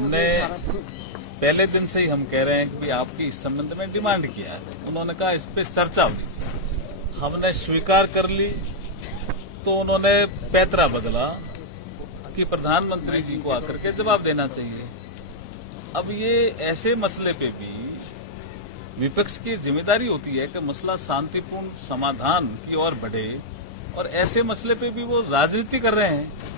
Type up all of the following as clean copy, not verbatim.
हमने पहले दिन से ही हम कह रहे हैं कि आपकी इस संबंध में डिमांड किया है। उन्होंने कहा इस पे चर्चा होनी चाहिए। हमने स्वीकार कर ली तो उन्होंने पैतरा बदला कि प्रधानमंत्री जी को आकर के जवाब देना चाहिए। अब ये ऐसे मसले पे भी विपक्ष की जिम्मेदारी होती है कि मसला शांतिपूर्ण समाधान की ओर बढ़े, और ऐसे मसले पे भी वो राजनीति कर रहे हैं।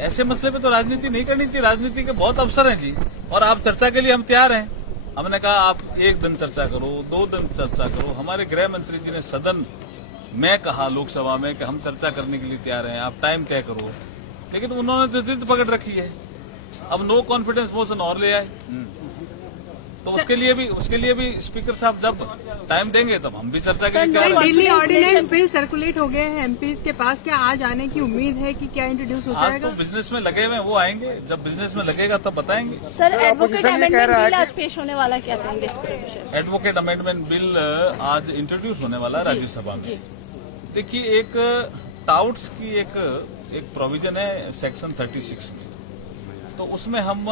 ऐसे मसले पे तो राजनीति नहीं करनी चाहिए। राजनीति के बहुत अवसर हैं जी, और आप चर्चा के लिए हम तैयार हैं। हमने कहा आप एक दिन चर्चा करो, 2 दिन चर्चा करो। हमारे गृह मंत्री जी ने सदन में कहा लोकसभा में कि हम चर्चा करने के लिए तैयार हैं, आप टाइम तय करो, लेकिन उन्होंने तो जिद पकड़ रखी है। अब नो कॉन्फिडेंस मोशन और ले आए, तो उसके लिए भी स्पीकर साहब जब टाइम देंगे तब हम भी चर्चा के लिए तैयार हैं। दिल्ली ऑर्डिनेंस बिल सर्कुलेट हो गए हैं एमपीज के पास, क्या आज आने की उम्मीद है कि क्या इंट्रोड्यूस हो जाएगा? आज तो बिजनेस में लगे हुए हैं, वो आएंगे। जब बिजनेस में लगेगा तब बताएंगे। सर, एडवोकेट अमेंडमेंट बिल आज पेश होने वाला, क्या कहेंगे इस पर? एडवोकेट अमेंडमेंट बिल आज इंट्रोड्यूस होने वाला है राज्यसभा में। देखिए, एक टाउट्स की एक प्रोविजन है सेक्शन 36 में, तो उसमें हम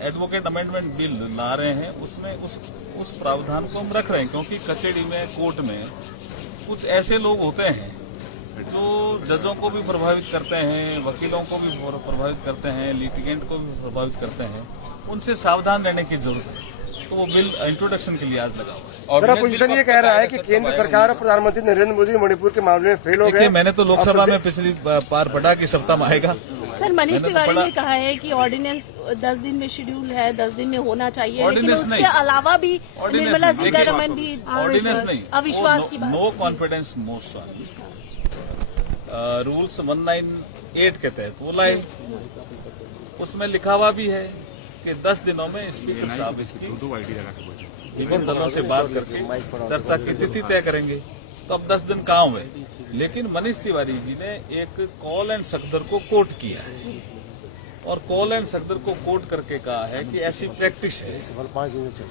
एडवोकेट अमेंडमेंट बिल ला रहे हैं। उसमें उस प्रावधान को हम रख रहे हैं, क्योंकि कचहरी में, कोर्ट में कुछ ऐसे लोग होते हैं जो जजों को भी प्रभावित करते हैं, वकीलों को भी प्रभावित करते हैं, लिटिगेंट को भी प्रभावित करते हैं। उनसे सावधान रहने की जरूरत है, तो वो बिल इंट्रोडक्शन के लिए आज लगा हुआ है। सर, अपोजिशन ये कह रहा है कि केंद्र सरकार और प्रधानमंत्री नरेंद्र मोदी मणिपुर के मामले में फेल हो गए। मैंने तो लोकसभा में पिछली बार पढ़ा कि सप्ताह में आएगा। सर, मनीष तिवारी ने कहा है कि ऑर्डिनेंस 10 दिन में शेड्यूल है, 10 दिन में होना चाहिए, लेकिन उसके अलावा भी निर्मला सीतारमण भी ऑर्डिनेंस नहीं, अविश्वास की बात। नो कॉन्फिडेंस मोशन रूल्स 198 के तहत वो लाए। उसमें लिखा हुआ भी है कि 10 दिनों में स्पीकर साहब इसकी विभिन्न दलों से बात करके चर्चा की तिथि तय करेंगे। तो अब 10 दिन कहाँ हुए, लेकिन मनीष तिवारी जी ने एक कॉल एंड सकदर को कोट किया है, और कॉल एंड सकदर को कोट करके कहा है कि ऐसी प्रैक्टिस है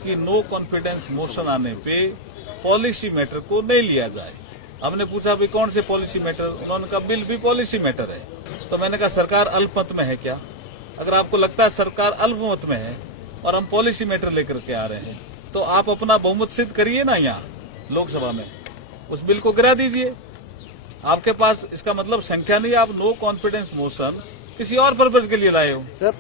कि नो कॉन्फिडेंस मोशन आने पे पॉलिसी मैटर को नहीं लिया जाए। हमने पूछा भी कौन से पॉलिसी मैटर, उन्होंने कहा बिल भी पॉलिसी मैटर है। तो मैंने कहा सरकार अल्पमत में है क्या? अगर आपको लगता है सरकार अल्पमत में है और हम पॉलिसी मैटर लेकर के आ रहे हैं, तो आप अपना बहुमत सिद्ध करिए ना यहाँ लोकसभा में, उस बिल को गिरा दीजिए। आपके पास इसका मतलब संख्या नहीं, आप नो कॉन्फिडेंस मोशन किसी और पर्पज के लिए लाए हो।